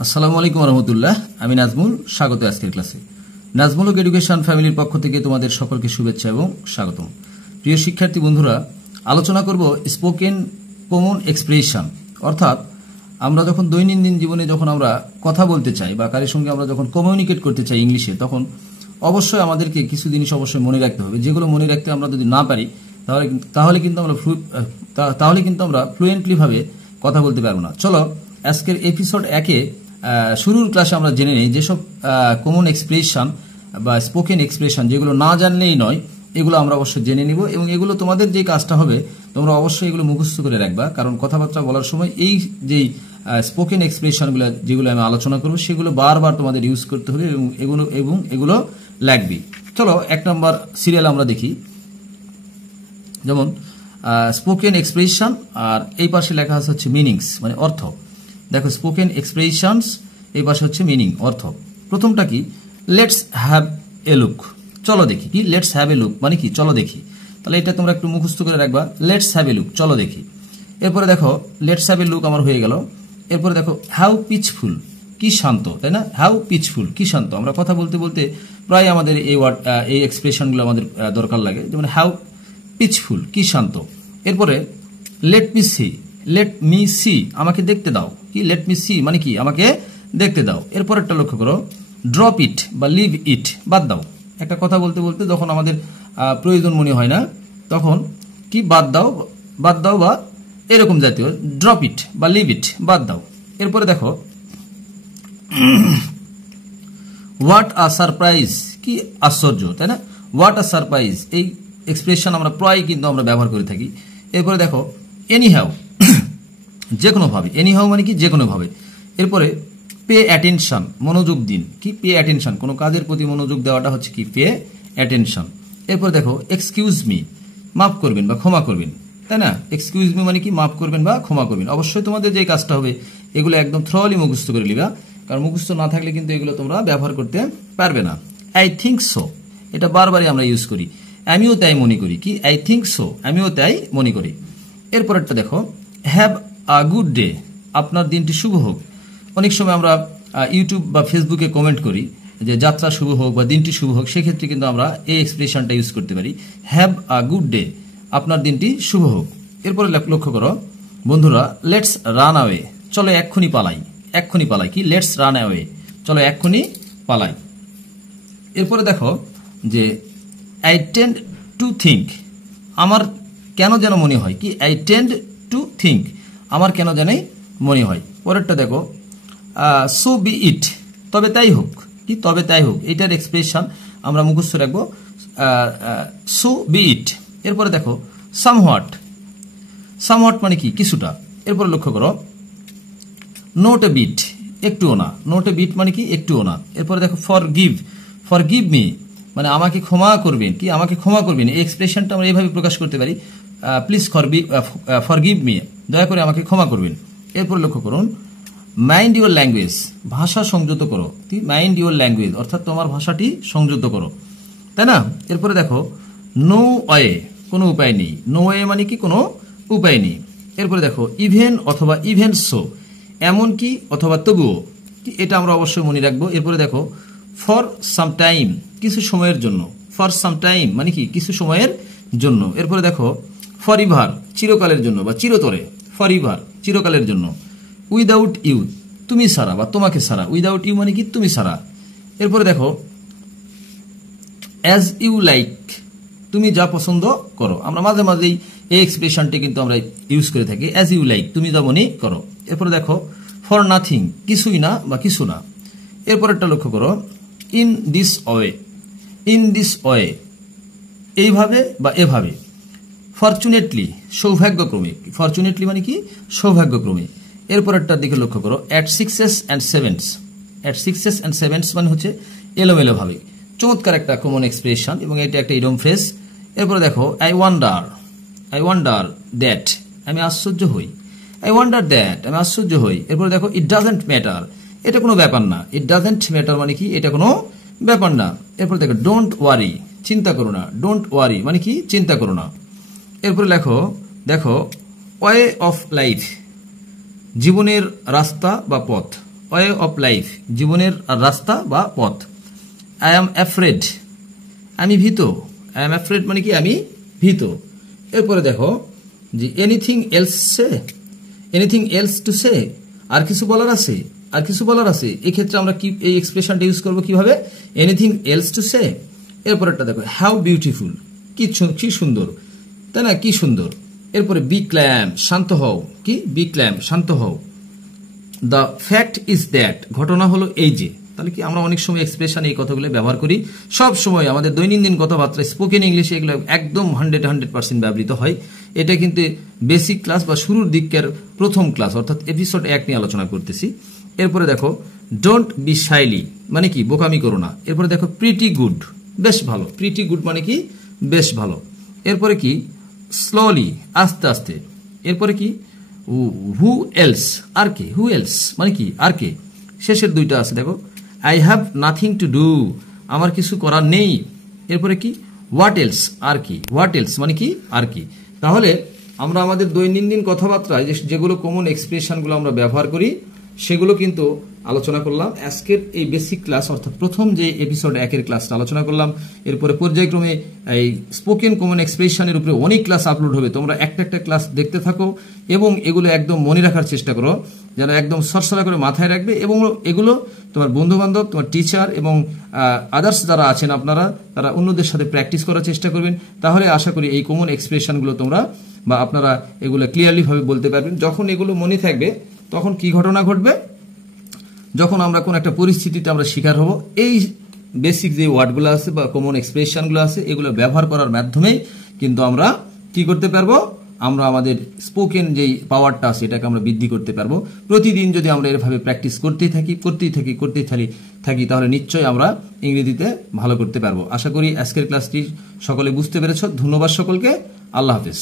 আসসালামু আলাইকুম রহমতুল্লাহ। আমি নাজমুল, স্বাগত আজকের ক্লাসে। নাজমুল এডুকেশন ফ্যামিলির পক্ষ থেকে তোমাদের সকলকে শুভেচ্ছা এবং স্বাগতম। প্রিয় শিক্ষার্থী বন্ধুরা, আলোচনা করব স্পোকেন কমন এক্সপ্রেশন, অর্থাৎ আমরা যখন দৈনন্দিন জীবনে যখন আমরা কথা বলতে চাই বা কারোর সঙ্গে আমরা যখন কমিউনিকেট করতে চাই ইংলিশে, তখন অবশ্যই আমাদেরকে কিছু জিনিস অবশ্যই মনে রাখতে হবে, যেগুলো মনে রাখতে আমরা যদি না পারি তাহলে কিন্তু আমরা ফ্লুয়েন্টলি ভাবে কথা বলতে পারবো না। চলো আজকের এপিসোড 1-এ শুরুর ক্লাসে আমরা জেনে নিই যেসব কমন এক্সপ্রেশন বা স্পোকেন এক্সপ্রেশন যেগুলো না জানলেই নয়, এগুলো আমরা অবশ্যই জেনে নিব এবং এগুলো তোমাদের যে কাজটা হবে তোমরা অবশ্যই এগুলো মুখস্থ করে রাখবা, কারণ কথাবার্তা বলার সময় এই যে স্পোকেন এক্সপ্রেশনগুলো যেগুলো আমি আলোচনা করব সেগুলো বারবার তোমাদের ইউজ করতে হবে এবং এগুলো লাগবে। চলো 1 নম্বর সিরিয়াল আমরা দেখি। যেমন স্পোকেন এক্সপ্রেশন, আর এই পাশে লেখা আছে হচ্ছে মিনিংস, মানে অর্থ। দেখো স্পোকেন এক্সপ্রেশনস, এই পাশে হচ্ছে মিনিং, অর্থ। প্রথমটা কি? Let's have a look. চলো দেখি। কি লেটস হ্যাভ এ লুক মানে কি? চলো দেখি। তাহলে এটা তোমরা একটু মুখস্থ করে রাখবা, লেটস হ্যাভ এ লুক, চলো দেখি। এরপরে দেখো লেটস হ্যাভ এ লুক আমার হয়ে গেল। এরপরে দেখো হাউ পিচফুল, কি শান্ত, তাই না? হাউ পিচফুল, কি শান্ত। আমরা কথা বলতে বলতে প্রায় আমাদের এই এক্সপ্রেশনগুলো আমাদের দরকার লাগে, যেমন হাউ পিচফুল, কি শান্ত। এরপরে লেট মি সি, আমাকে দেখতে দাও। কি লেট মি সি মানে কি? আমাকে দেখতে দাও। এরপর একটা লক্ষ্য করো, ড্রপ ইট বা লিভ ইট, বাদ দাও। একটা কথা বলতে বলতে যখন আমাদের প্রয়োজন মনে হয় না, তখন কি বাদ দাও বা এরকম জাতীয়, ড্রপ ইট বা লিভ ইট, বাদ দাও। এরপরে দেখো হোয়াট আ সারপ্রাইজ, কি আশ্চর্য, তাই না? হোয়াট আ সারপ্রাইজ, এই এক্সপ্রেশন আমরা প্রায় কিন্তু আমরা ব্যবহার করে থাকি। এরপরে দেখো এনিহাউ, যে কোনোভাবে। এনিহাউ মানে কি? যে কোনোভাবে। এরপরে পে অ্যাটেনশন, মনোযোগ দিন। কি? পে অ্যাটেনশন, কোনো কাজের প্রতি মনোযোগ দেওয়াটা হচ্ছে কি? Pay attention. এরপরে দেখো এক্সকিউজ মি, মাফ করবেন বা ক্ষমা করবেন, তাই না? এক্সকিউজ মি মানে কি? মাফ করবেন বা ক্ষমা করবেন। অবশ্যই তোমাদের যে কাজটা হবে এগুলো একদম থ্রলি মুখস্থ করে নিবা, কারণ মুখস্থ না থাকলে কিন্তু এগুলো তোমরা ব্যবহার করতে পারবে না। আই থিঙ্ক সো, এটা বারবারই আমরা ইউজ করি। আমিও তাই মনে করি। কি? আই থিঙ্ক সো, আমিও তাই মনে করি। এরপরেরটা দেখো হ্যাভ আ গুড ডে, আপনার দিনটি শুভ হোক। অনেক সময় আমরা ইউটিউব বা ফেসবুকে কমেন্ট করি যে যাত্রা শুভ হোক বা দিনটি শুভ হোক, সেক্ষেত্রে কিন্তু আমরা এই এক্সপ্রেশনটা ইউজ করতে পারি, হ্যাভ আ গুড ডে, আপনার দিনটি শুভ হোক। এরপরে লক্ষ্য করো বন্ধুরা, লেটস রান অ্যাওয়ে, চলো এক্ষুনি পালাই। এক্ষুনি পালাই। কি? লেটস রান অ্যাওয়ে, চলো এক্ষুনি পালাই। এরপরে দেখো যে আই টেন্ড টু থিঙ্ক, আমার কেন যেন মনে হয়। কি? আই টেন্ড টু থিঙ্ক, আমার কেন জানি মনে হয়। পরেরটা দেখো সো বি ইট, তবে তাই হোক। কি? তবে তাই হোক, এটার এক্সপ্রেশন আমরা মুখস্থ রাখবো, সো বি ইট। এরপরে দেখো সামহোয়াট, সামহোয়াট মানে কি? কিছুটা। এরপরে লক্ষ্য করো নোট এ বিট, একটুও না। নোট এ বিট মানে কি? একটুও না। এরপরে দেখো ফরগিভ মি, মানে আমাকে ক্ষমা করবেন। কি? আমাকে ক্ষমা করবেন। এই এক্সপ্রেশনটা আমরা এইভাবে প্রকাশ করতে পারি, প্লিজ ফরগিভ মি, দয়া করে আমাকে ক্ষমা করবেন। এরপর লক্ষ্য করুন মাইন্ড ইউর ল্যাঙ্গুয়েজ, ভাষা সংযত করো। কি? মাইন্ড ইউর ল্যাঙ্গুয়েজ, অর্থাৎ তোমার ভাষাটি সংযত করো, তাই না? এরপরে দেখো নো ওয়ে, কোনো উপায় নেই। নো ওয়ে মানে কি? কোনো উপায় নেই। এরপরে দেখো ইভেন অথবা ইভেন সো, এমন কি অথবা তবুও। এটা আমরা অবশ্যই মনে রাখবো। এরপরে দেখো ফর সাম টাইম, কিছু সময়ের জন্য। ফর সাম টাইম মানে কি? কিছু সময়ের জন্য। এরপরে দেখো ফর ইভার, চিরকালের জন্য বা চিরতরে। ফর ইভার, চিরকালের জন্য। উইদাউট ইউ, তুমি ছাড়া বা তোমাকে ছাড়া। উইদাউট ইউ মানে কি? তুমি ছাড়া। এরপরে দেখো অ্যাজ ইউ লাইক, তুমি যা পছন্দ করো। আমরা মাঝে মাঝেই এই এক্সপ্রেশনটি কিন্তু আমরা ইউজ করে থাকি, অ্যাজ ইউ লাইক, তুমি যা মনে করো। এরপরে দেখো ফর নাথিং, কিছুই না বা কিছু না। এরপরেরটা লক্ষ্য করো in this way, in this way, এইভাবে বা এভাবে। ফরচুনেটলি, সৌভাগ্যক্রমে। ফরচুনেটলি মানে কি? সৌভাগ্যক্রমে। এরপরেরটার দিকে লক্ষ্য করো at sixes and sevens. At sixes and sevens মানে হচ্ছে এলোমেলো ভাবে। চমৎকার একটা কমন এক্সপ্রেশন এবং এটা একটা ইডম ফ্রেজ। এরপরে দেখো আই ওয়ান্ডার দ্যাট, আমি আশ্চর্য হই। আই ওয়ান্ডার দ্যাট, আমি আশ্চর্য হই। এরপরে দেখো ইট ডাজেন্ট ম্যাটার, এটা কোনো ব্যাপার না। ইট ডাজেন্ট ম্যাটার মানে কি? এটা কোনো ব্যাপার না। এরপরে দেখো ডোন্ট ওয়ারি, চিন্তা করো না। ডোন্ট ওয়ারি মানে কি? চিন্তা করো না। এরপরে দেখো ওয়ে অফ লাইফ, জীবনের রাস্তা বা পথ। ওয়ে অফ লাইফ, জীবনের রাস্তা বা পথ। আই অ্যাম অ্যাফ্রেড, আমি ভীত। আই অ্যাম অ্যাফ্রেড মানে কি আমি ভীত। এরপরে দেখো যে anything else say, anything else to say, আর কিছু বলার আছে, আর কিছু বলার আছে। এই ক্ষেত্রে আমরা কি এই এক্সপ্রেশনটা ইউজ করবো কিভাবে, এনিথিং এলস টু সে। এরপরেরটা দেখো হাউ বিউটিফুল, কি সুন্দর, তাই না, কি সুন্দর। এরপরে বি ক্ল্যাম, শান্ত হও, কি বি ক্ল্যাম, শান্ত হও। দ্য ফ্যাক্ট ইজ দ্যাট, ঘটনা হলো এই যে। তাহলে কি আমরা অনেক সময় এক্সপ্রেশন এই কথাগুলো ব্যবহার করি, সব সময় আমাদের দৈনন্দিন কথাবার্তায় স্পোকেন ইংলিশে এগুলো একদম 100% ব্যবহৃত হয়। এটা কিন্তু বেসিক ক্লাস বা শুরুর দিকের প্রথম ক্লাস, অর্থাৎ এপিসোড 1 নিয়ে আলোচনা করতেছি। এরপরে দেখো ডোন্ট বি শাইলি মানে কি বোকামি করো না। এরপরে দেখো প্রিটি গুড, বেশ ভালো, প্রিটি গুড মানে কি বেশ ভালো। এরপরে কি স্লোলি, আস্তে আস্তে। এরপরে কি who else, R K, who else মানে কি আর কে। শেষের দুইটা আছে দেখো I have nothing to do, আমার কিছু করার নেই। এরপরে কি হোয়াট এলস, আর কি, হোয়াট এলস মানে কি আর কি। তাহলে আমরা আমাদের দৈনন্দিন কথাবার্তায় যেগুলো কমন এক্সপ্রেশনগুলো আমরা ব্যবহার করি সেগুলো কিন্তু আলোচনা করলাম আজকের এই বেসিক ক্লাস, অর্থাৎ প্রথম যে এপিসোড 1 ক্লাসটা আলোচনা করলাম। এরপরে পর্যায়ক্রমে এই স্পোকেন কমন এক্সপ্রেশনের উপরে অনেক ক্লাস আপলোড হবে, তোমরা একটা একটা ক্লাস দেখতে থাকো এবং এগুলো একদম মনে রাখার চেষ্টা করো, যেন একদম সরসরা করে মাথায় রাখবে। এবং এগুলো তোমার বন্ধু বান্ধব, তোমার টিচার এবং আদার্স যারা আছেন আপনারা, তারা অন্যদের সাথে প্র্যাকটিস করার চেষ্টা করবেন। তাহলে আশা করি এই কমন এক্সপ্রেশনগুলো তোমরা বা আপনারা এগুলো ক্লিয়ারলি ভাবে বলতে পারবেন। যখন এগুলো মনে থাকবে তখন কি ঘটনা ঘটবে, যখন আমরা কোন একটা পরিস্থিতিতে আমরা শিকার হব, এই বেসিক যে ওয়ার্ডগুলো আছে বা কমন এক্সপ্রেশনগুলো আছে এগুলো ব্যবহার করার মাধ্যমেই কিন্তু আমরা কি করতে পারবো, আমরা আমাদের স্পোকেন যেই পাওয়ারটা আছে এটাকে আমরা বৃদ্ধি করতে পারবো। প্রতিদিন যদি আমরা এভাবে প্র্যাকটিস করতেই থাকি তাহলে নিশ্চয়ই আমরা ইংরেজিতে ভালো করতে পারবো। আশা করি আজকের ক্লাসটি সকলে বুঝতে পেরেছ। ধন্যবাদ সকলকে, আল্লাহ হাফেজ।